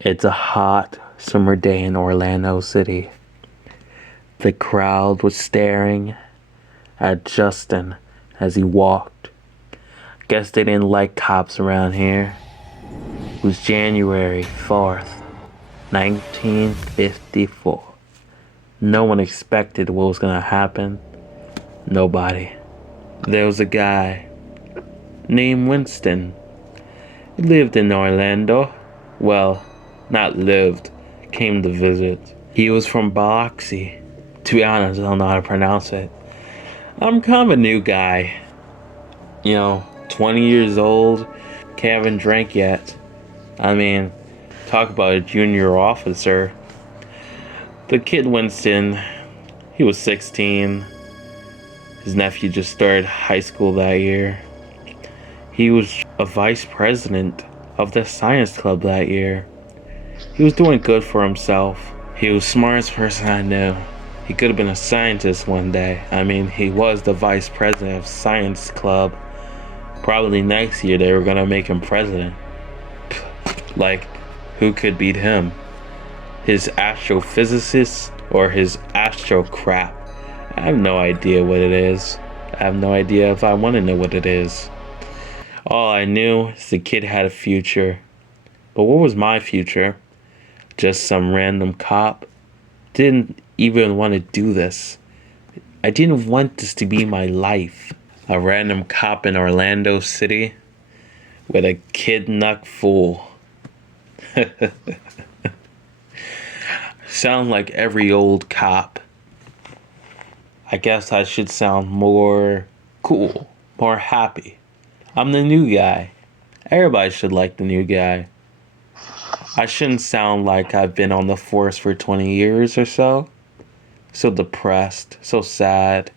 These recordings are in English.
It's a hot summer day in Orlando City. The crowd was staring at Justin as he walked. Guess they didn't like cops around here. It was January 4th, 1954. No one expected what was gonna happen. Nobody. There was a guy named Winston. He lived in Orlando. Well, not lived, came to visit. He was from Biloxi. To be honest, I don't know how to pronounce it. I'm kind of a new guy. 20 years old, haven't drank yet. I mean, talk about a junior officer. The kid Winston, he was 16. His nephew just started high school that year. He was a vice president of the science club that year. He was doing good for himself. He was the smartest person I knew. He could have been a scientist one day. I mean, he was the vice president of science club. Probably next year they were gonna make him president. Like, who could beat him? His astrophysicist or his astro crap? I have no idea what it is. I have no idea if I want to know what it is. All I knew is the kid had a future. But what was my future? Just some random cop? Didn't even want to do this. I didn't want this to be my life. A random cop in Orlando City with a kid-nuck fool. Sound like every old cop. I guess I should sound more cool, more happy. I'm the new guy. Everybody should like the new guy. I shouldn't sound like I've been on the force for 20 years or so. So depressed, so sad,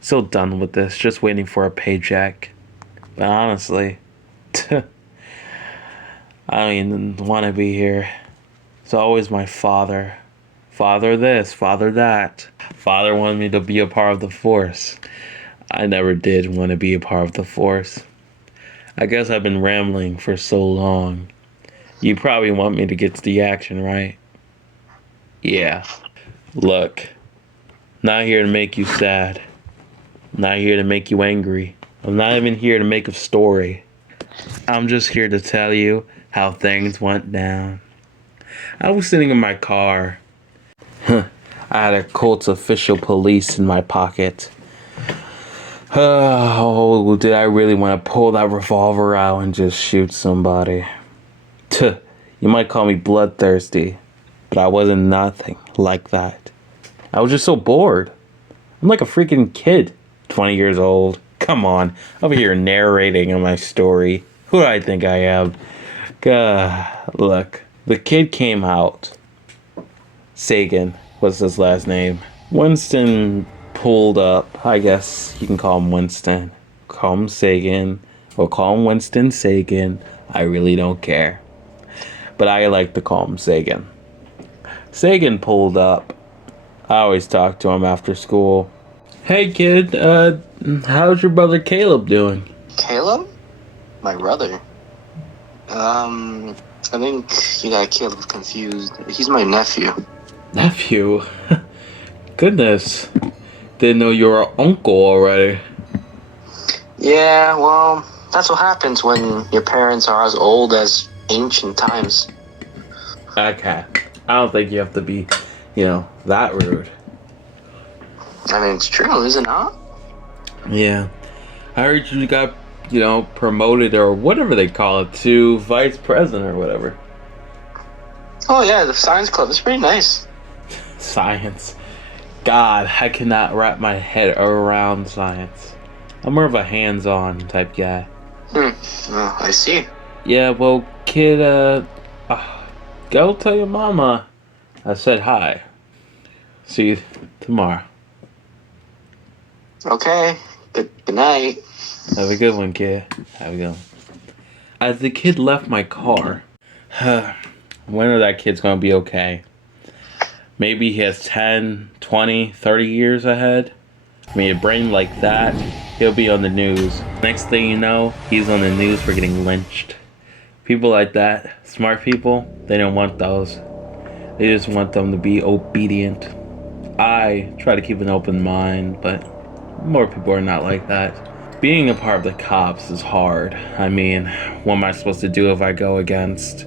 so done with this, just waiting for a paycheck. But honestly, I don't even want to be here. It's always my father. Father this, father that. Father wanted me to be a part of the force. I never did want to be a part of the force. I guess I've been rambling for so long. You probably want me to get to the action, right? Yeah. Look, not here to make you sad. Not here to make you angry. I'm not even here to make a story. I'm just here to tell you how things went down. I was sitting in my car. I had a Colts official police in my pocket. Oh, did I really want to pull that revolver out and just shoot somebody? You might call me bloodthirsty, but I wasn't nothing like that. I was just so bored. I'm like a freaking kid, 20 years old. Come on, over here narrating on my story. Who do I think I am? Look, the kid came out. Sagen was his last name. Winston pulled up. I guess you can call him Winston. Call him Sagen. Or call him Winston Sagen. I really don't care. But I like to call him Sagen. Sagen pulled up. I always talk to him after school. Hey kid, how's your brother Caleb doing? Caleb? My brother? I think you got Caleb confused. He's my nephew. Nephew? Goodness. Didn't know you were an uncle already. Yeah, well, that's what happens when your parents are as old as ancient times. Okay. I don't think you have to be, that rude. I mean, it's true, is it not? Yeah. I heard you got, promoted or whatever they call it to vice president or whatever. Oh yeah, the science club is pretty nice. Science. God, I cannot wrap my head around science. I'm more of a hands-on type guy. Oh, I see. Yeah, well, kid, go tell your mama I said hi. See you tomorrow. Okay. Good night. Have a good one, kid. Have a good one. As the kid left my car, when are that kid's gonna be okay? Maybe he has 10, 20, 30 years ahead. I mean, a brain like that, he'll be on the news. Next thing you know, he's on the news for getting lynched. People like that, smart people, they don't want those. They just want them to be obedient. I try to keep an open mind, but more people are not like that. Being a part of the cops is hard. I mean, what am I supposed to do if I go against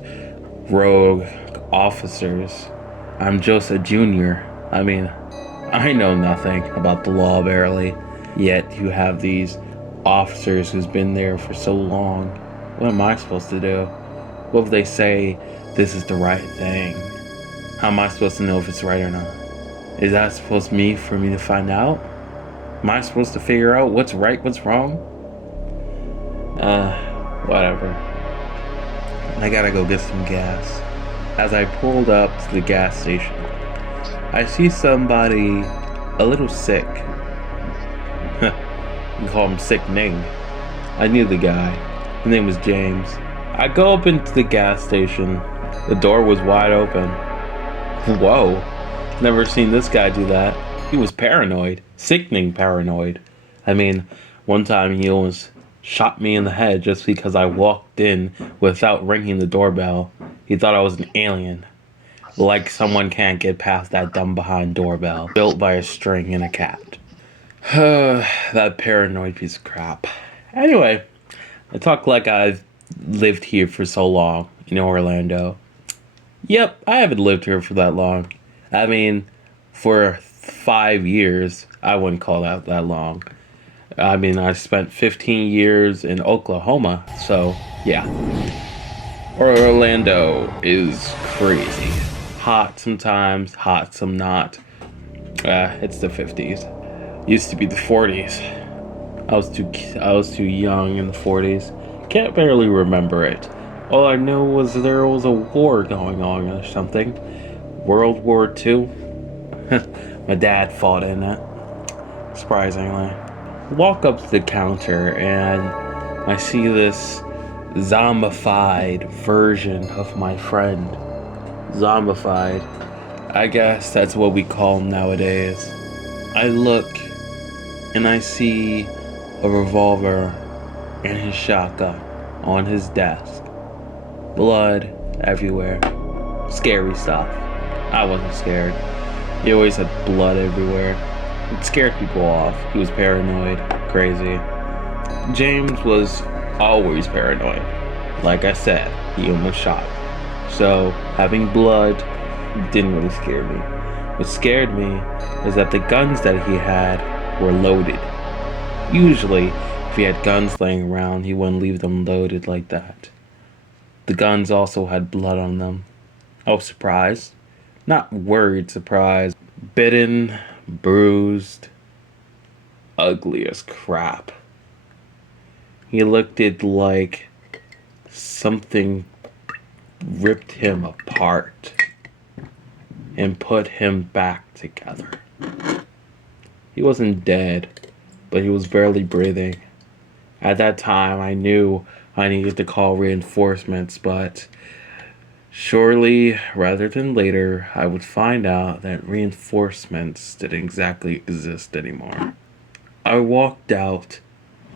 rogue officers? I'm Joseph Jr. I mean, I know nothing about the law barely. Yet you have these officers who's been there for so long. What am I supposed to do? What if they say this is the right thing? How am I supposed to know if it's right or not? Is that supposed to be for me to find out? Am I supposed to figure out what's right, what's wrong? Whatever. I gotta go get some gas. As I pulled up to the gas station, I see somebody a little sick. You call him Sick Ning. I knew the guy. His name was James. I go up into the gas station. The door was wide open. Whoa. Never seen this guy do that. He was paranoid. Sickening paranoid. I mean, one time he almost shot me in the head just because I walked in without ringing the doorbell. He thought I was an alien. Like someone can't get past that dumb behind doorbell built by a string and a cat. That paranoid piece of crap. Anyway, I talk like I've lived here for so long in Orlando. Yep, I haven't lived here for that long. I mean, for 5 years, I wouldn't call that long. I mean, I spent 15 years in Oklahoma, so yeah. Orlando is crazy. Hot sometimes, hot some not. It's the 50s. Used to be the 40s. I was too young in the 40s. Can't barely remember it. All I know was there was a war going on or something. World War II. My dad fought in it. Surprisingly. Walk up to the counter and I see this zombified version of my friend. Zombified. I guess that's what we call him nowadays. I look and I see a revolver and his shotgun on his desk. Blood everywhere. Scary stuff. I wasn't scared. He always had blood everywhere. It scared people off. He was paranoid. Crazy. James was always paranoid. Like I said, he almost shot. So, having blood didn't really scare me. What scared me is that the guns that he had were loaded. Usually, if he had guns laying around, he wouldn't leave them loaded like that. The guns also had blood on them. I was surprised. Not worried surprised. Bitten, bruised, ugly as crap. He looked it like something ripped him apart and put him back together. He wasn't dead, but he was barely breathing. At that time, I knew I needed to call reinforcements, but surely, rather than later, I would find out that reinforcements didn't exactly exist anymore. I walked out.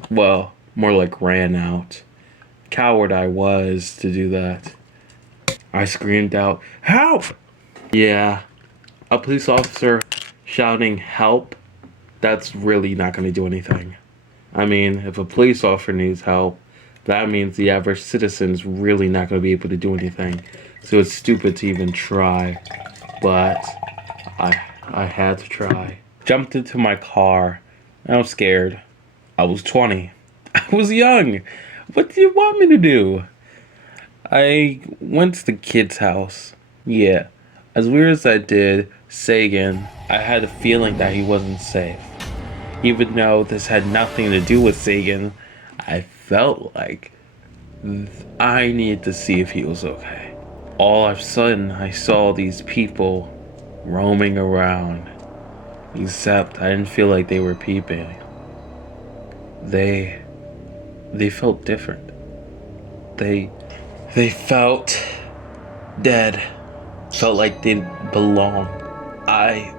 Well, more like ran out. Coward I was to do that. I screamed out, "Help!" Yeah, a police officer shouting help, that's really not going to do anything. I mean, if a police officer needs help, that means the average citizen's really not going to be able to do anything. So it's stupid to even try. But I had to try. Jumped into my car. I was scared. I was 20. I was young. What do you want me to do? I went to the kid's house. Yeah. As weird as I did, Sagen, I had a feeling that he wasn't safe. Even though this had nothing to do with Sagen, I felt like I needed to see if he was okay. All of a sudden, I saw these people roaming around. Except I didn't feel like they were peeping. They felt different. They felt dead. Felt like they didn't belong. I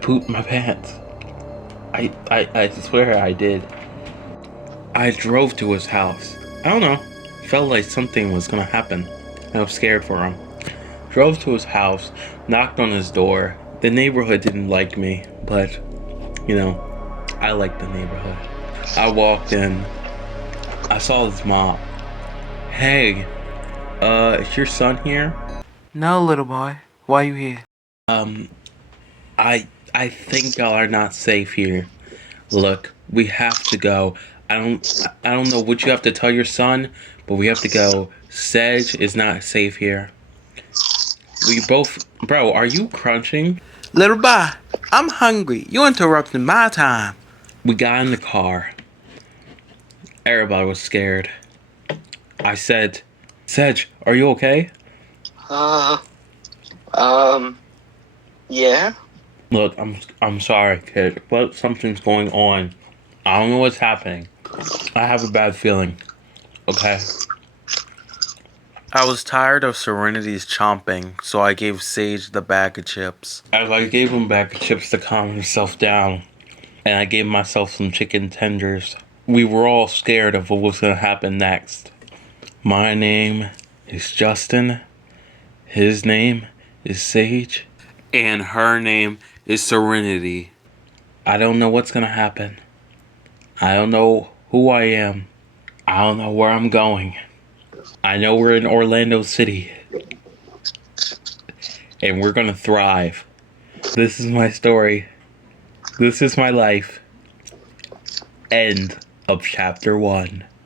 pooped my pants. I swear I did. I drove to his house. I don't know. Felt like something was gonna happen. I was scared for him. Drove to his house, knocked on his door. The neighborhood didn't like me, but, you know, I liked the neighborhood. I walked in. I saw his mom. Hey, is your son here? No, little boy. Why you here? Um, I think y'all are not safe here. Look, we have to go. I don't know what you have to tell your son, but we have to go. Sedge is not safe here. We both, bro, are you crunching? Little boy, I'm hungry. You interrupting my time. We got in the car. Everybody was scared. I said, Sedge, are you okay? Uh, um, yeah. Look, I'm sorry, kid, but something's going on. I don't know what's happening. I have a bad feeling. Okay. I was tired of Serenity's chomping, so I gave Sage the bag of chips. As I gave him back the chips to calm himself down, and I gave myself some chicken tenders, we were all scared of what was gonna happen next. My name is Justin. His name is Sage. And her name is Serenity. I don't know what's gonna happen. I don't know who I am. I don't know where I'm going. I know we're in Orlando City. And we're gonna thrive. This is my story. This is my life. End of chapter 1.